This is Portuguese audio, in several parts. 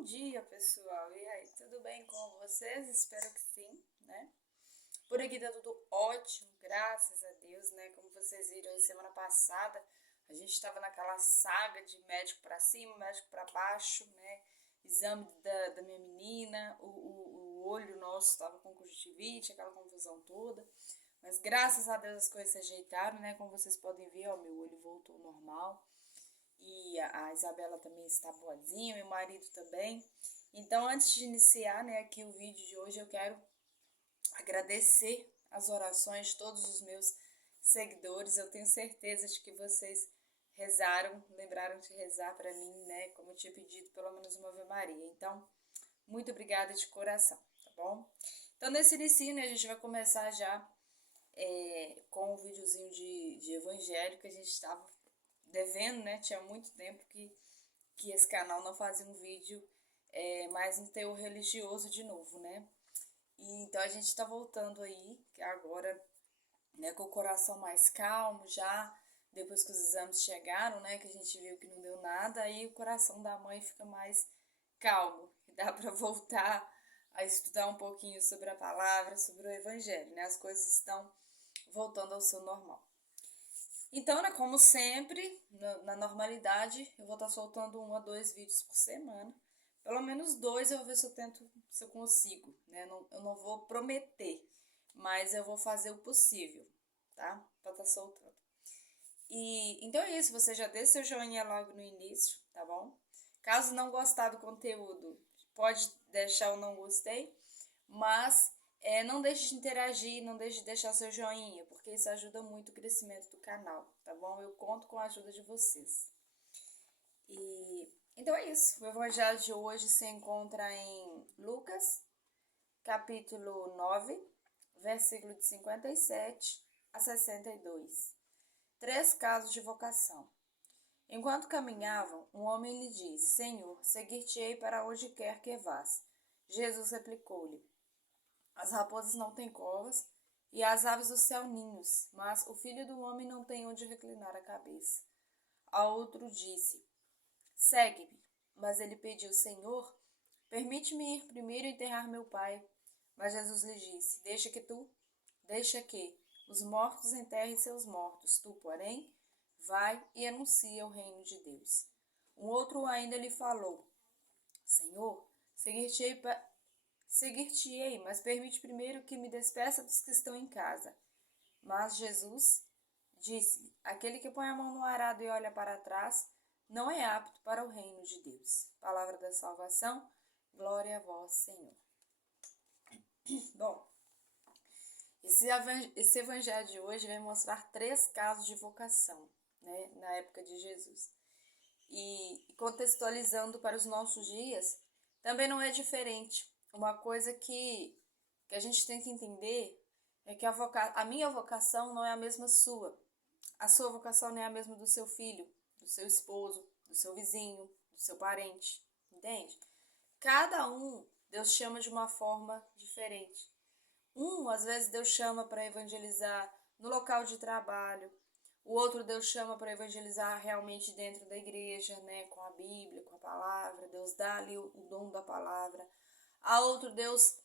Bom dia, pessoal. E aí, tudo bem com vocês? Espero que sim, né? Por aqui tá tudo ótimo, graças a Deus, né? Como vocês viram aí semana passada, a gente estava naquela saga de médico pra cima, médico pra baixo, né? Exame da minha menina, o olho nosso estava com conjuntivite, aquela confusão toda. Mas graças a Deus as coisas se ajeitaram, né? Como vocês podem ver, ó, meu olho voltou ao normal. E a Isabela também está boazinha, meu marido também. Então, antes de iniciar, né, aqui o vídeo de hoje, eu quero agradecer as orações de todos os meus seguidores. Eu tenho certeza de que vocês rezaram, lembraram de rezar para mim, né, como eu tinha pedido pelo menos uma Ave Maria. Então, muito obrigada de coração, tá bom? Então, nesse início, né, a gente vai começar já com um videozinho de evangelho que a gente estava devendo, né? Tinha muito tempo que esse canal não fazia um vídeo mais um teor religioso de novo, né? E então a gente tá voltando aí, agora, né, com o coração mais calmo já, depois que os exames chegaram, né, que a gente viu que não deu nada, aí o coração da mãe fica mais calmo, e dá para voltar a estudar um pouquinho sobre a palavra, sobre o evangelho, né? As coisas estão voltando ao seu normal. Então, né, como sempre, na normalidade, eu vou estar soltando 1 a 2 vídeos por semana. Pelo menos 2 eu vou ver se eu tento, se eu consigo, né? Eu não vou prometer, mas eu vou fazer o possível, tá? Pra estar soltando. E então é isso, você já deixa seu joinha logo no início, tá bom? Caso não gostar do conteúdo, pode deixar o não gostei, mas não deixe de interagir, não deixe de deixar seu joinha, porque isso ajuda muito o crescimento do canal, tá bom? Eu conto com a ajuda de vocês. E então é isso. O evangelho de hoje se encontra em Lucas, capítulo 9, versículo de 57 a 62. 3 casos de vocação. Enquanto caminhavam, um homem lhe disse: Senhor, seguir-te-ei para onde quer que vás. Jesus replicou-lhe: As raposas não têm covas e as aves do céu ninhos, mas o filho do homem não tem onde reclinar a cabeça. A outro disse: Segue-me. Mas ele pediu: Senhor, permite-me ir primeiro enterrar meu pai. Mas Jesus lhe disse: Deixa que os mortos enterrem seus mortos. Tu, porém, vai e anuncia o reino de Deus. Um outro ainda lhe falou: Senhor, seguir-te-ei, mas permite primeiro que me despeça dos que estão em casa. Mas Jesus disse: Aquele que põe a mão no arado e olha para trás não é apto para o reino de Deus. Palavra da salvação, glória a vós, Senhor. Bom, esse evangelho de hoje vai mostrar 3 casos de vocação, né, na época de Jesus. E contextualizando para os nossos dias, também não é diferente. Uma coisa que a gente tem que entender é que a minha vocação não é a mesma sua. A sua vocação não é a mesma do seu filho, do seu esposo, do seu vizinho, do seu parente. Entende? Cada um, Deus chama de uma forma diferente. Às vezes Deus chama para evangelizar no local de trabalho. O outro Deus chama para evangelizar realmente dentro da igreja, né, com a Bíblia, com a palavra. Deus dá ali o dom da palavra. A outro Deus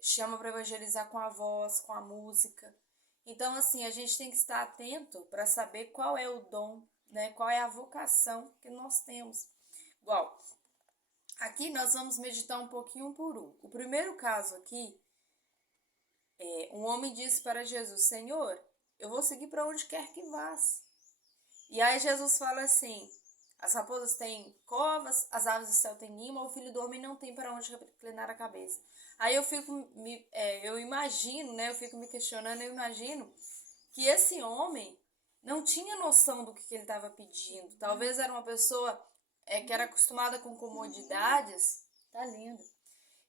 chama para evangelizar com a voz, com a música. Então, assim, a gente tem que estar atento para saber qual é o dom, né, qual é a vocação que nós temos. Igual, aqui nós vamos meditar um pouquinho por um. O primeiro caso aqui, um homem disse para Jesus: Senhor, eu vou seguir para onde quer que vás. E aí Jesus fala assim: as raposas têm covas, as aves do céu têm ninho, mas o filho do homem não tem para onde reclinar a cabeça. Aí eu imagino, né? Eu fico me questionando, eu imagino que esse homem não tinha noção do que ele estava pedindo. Talvez era uma pessoa que era acostumada com comodidades. Tá lindo.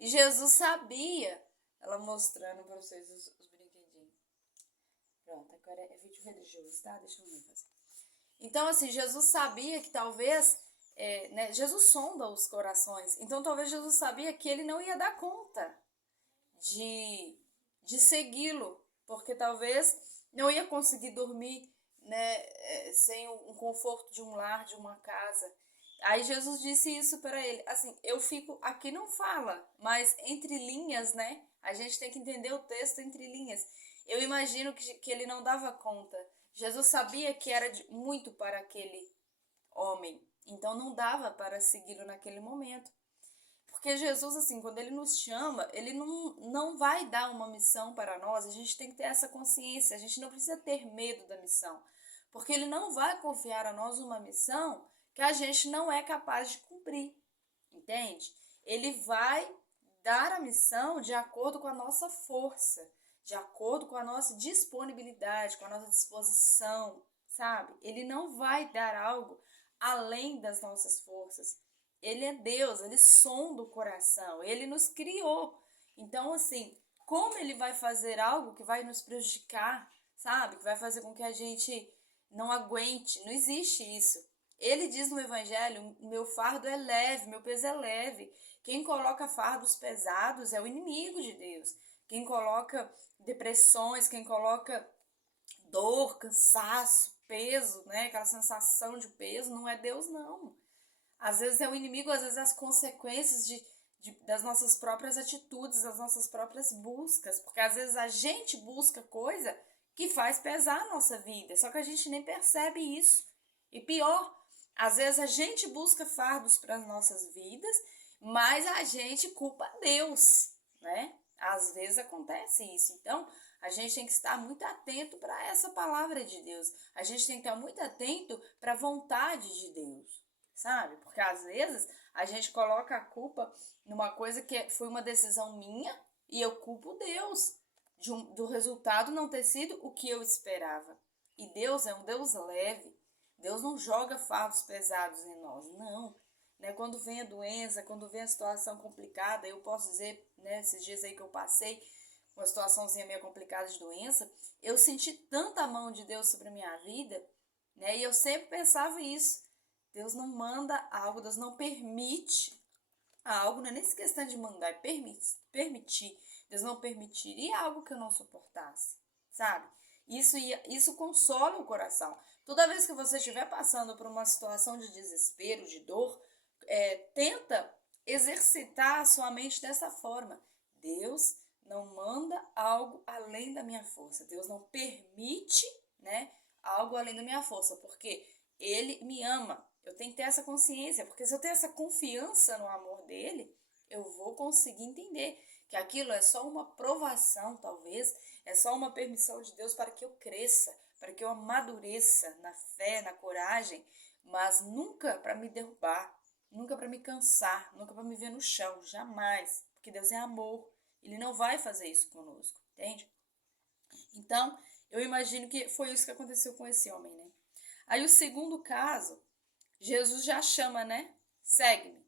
E Jesus sabia. Ela mostrando para vocês os brinquedinhos. Pronto, agora é vídeo religioso, tá? Deixa eu ver fazer. Então, assim, Jesus sabia que talvez, né, Jesus sonda os corações. Então, talvez Jesus sabia que ele não ia dar conta de segui-lo, porque talvez não ia conseguir dormir, né, sem um conforto de um lar, de uma casa. Aí Jesus disse isso para ele. Assim, eu fico, aqui não fala, mas entre linhas, né? A gente tem que entender o texto entre linhas. Eu imagino que ele não dava conta. Jesus sabia que era muito para aquele homem, então não dava para segui-lo naquele momento. Porque Jesus, assim, quando ele nos chama, ele não vai dar uma missão para nós, a gente tem que ter essa consciência, a gente não precisa ter medo da missão. Porque ele não vai confiar a nós uma missão que a gente não é capaz de cumprir, entende? Ele vai dar a missão de acordo com a nossa força, de acordo com a nossa disponibilidade, com a nossa disposição, sabe? Ele não vai dar algo além das nossas forças. Ele é Deus, ele sonda o coração, ele nos criou. Então, assim, como ele vai fazer algo que vai nos prejudicar, sabe? Que vai fazer com que a gente não aguente? Não existe isso. Ele diz no Evangelho: meu fardo é leve, meu peso é leve. Quem coloca fardos pesados é o inimigo de Deus. Quem coloca depressões, quem coloca dor, cansaço, peso, né? Aquela sensação de peso, não é Deus, não. Às vezes é o inimigo, às vezes as consequências das nossas próprias atitudes, das nossas próprias buscas. Porque às vezes a gente busca coisa que faz pesar a nossa vida, só que a gente nem percebe isso. E pior, às vezes a gente busca fardos para as nossas vidas, mas a gente culpa Deus, né? Às vezes acontece isso. Então, a gente tem que estar muito atento para essa palavra de Deus. A gente tem que estar muito atento para a vontade de Deus, sabe? Porque às vezes a gente coloca a culpa numa coisa que foi uma decisão minha e eu culpo Deus do resultado não ter sido o que eu esperava. E Deus é um Deus leve. Deus não joga fardos pesados em nós, não. Né? Quando vem a doença, quando vem a situação complicada, eu posso dizer, né, esses dias aí que eu passei uma situaçãozinha meio complicada de doença, eu senti tanta mão de Deus sobre a minha vida, né? E eu sempre pensava isso. Deus não manda algo, Deus não permite algo, não é nem questão de mandar, é permitir. Deus não permitiria algo que eu não suportasse, sabe? Isso consola o coração. Toda vez que você estiver passando por uma situação de desespero, de dor, tenta exercitar a sua mente dessa forma. Deus não manda algo além da minha força. Deus não permite, né, algo além da minha força, porque Ele me ama. Eu tenho que ter essa consciência, porque se eu tenho essa confiança no amor dele, eu vou conseguir entender que aquilo é só uma provação, talvez, é só uma permissão de Deus para que eu cresça, para que eu amadureça na fé, na coragem, mas nunca para me derrubar, nunca para me cansar, nunca para me ver no chão, jamais, porque Deus é amor. Ele não vai fazer isso conosco, entende? Então, eu imagino que foi isso que aconteceu com esse homem, né? Aí o segundo caso, Jesus já chama, né? Segue-me.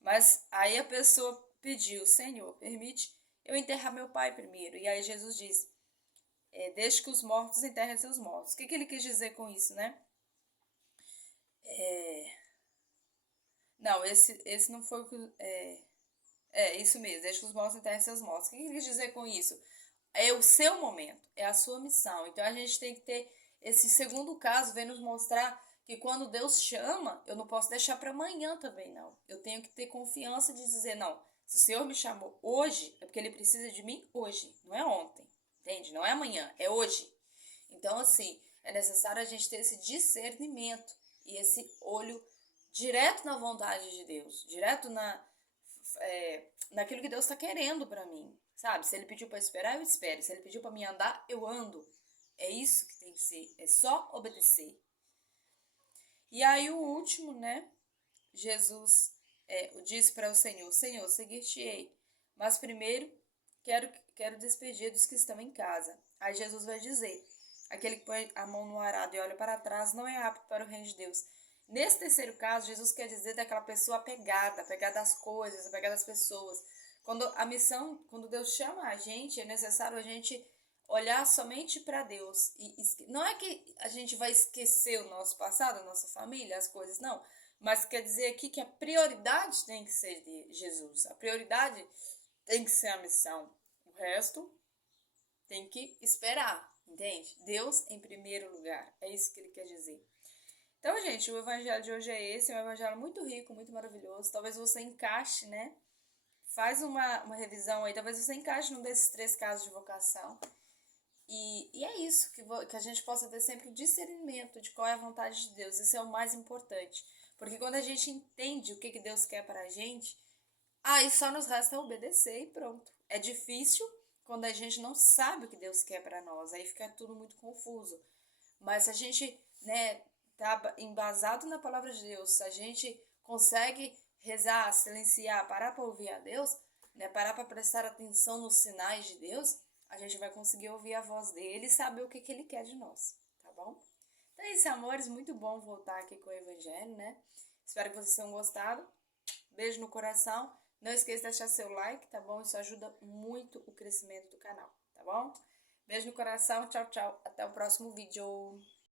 Mas aí a pessoa pediu: Senhor, permite eu enterrar meu pai primeiro. E aí Jesus diz: deixe que os mortos enterrem seus mortos. O que ele quis dizer com isso, né? Não, esse não foi o que... isso mesmo, deixe que os mortos enterrem seus mortos. O que ele quis dizer com isso? É o seu momento, é a sua missão. Então a gente tem que ter esse segundo caso, vem nos mostrar que quando Deus chama, eu não posso deixar para amanhã também, não. Eu tenho que ter confiança de dizer, não, se o Senhor me chamou hoje, é porque Ele precisa de mim hoje, não é ontem, entende? Não é amanhã, é hoje. Então, assim, é necessário a gente ter esse discernimento e esse olho direto na vontade de Deus, direto naquilo que Deus está querendo para mim, sabe? Se Ele pediu para esperar, eu espero. Se Ele pediu para me andar, eu ando. É isso que tem que ser, é só obedecer. E aí o último, né? Jesus disse para o Senhor: Senhor, seguir-te-ei, mas primeiro quero despedir dos que estão em casa. Aí Jesus vai dizer: aquele que põe a mão no arado e olha para trás não é apto para o reino de Deus. Nesse terceiro caso, Jesus quer dizer daquela pessoa apegada às coisas, apegada às pessoas. Quando Deus chama a gente, é necessário a gente olhar somente para Deus. Não é que a gente vai esquecer o nosso passado, a nossa família, as coisas, não. Mas quer dizer aqui que a prioridade tem que ser de Jesus. A prioridade tem que ser a missão. O resto tem que esperar, entende? Deus em primeiro lugar. É isso que ele quer dizer. Então, gente, o evangelho de hoje é esse, é um evangelho muito rico, muito maravilhoso. Talvez você encaixe, né? Faz uma revisão aí, talvez você encaixe num desses 3 casos de vocação. E é isso, que a gente possa ter sempre o discernimento de qual é a vontade de Deus. Isso é o mais importante. Porque quando a gente entende o que Deus quer para a gente, aí só nos resta obedecer e pronto. É difícil quando a gente não sabe o que Deus quer para nós, aí fica tudo muito confuso. Mas se a gente, né, tá embasado na palavra de Deus, se a gente consegue rezar, silenciar, parar para ouvir a Deus, né, parar para prestar atenção nos sinais de Deus, a gente vai conseguir ouvir a voz dele e saber o que ele quer de nós, tá bom? Então é isso, amores, muito bom voltar aqui com o Evangelho, né? Espero que vocês tenham gostado. Beijo no coração. Não esqueça de deixar seu like, tá bom? Isso ajuda muito o crescimento do canal, tá bom? Beijo no coração, tchau, tchau. Até o próximo vídeo.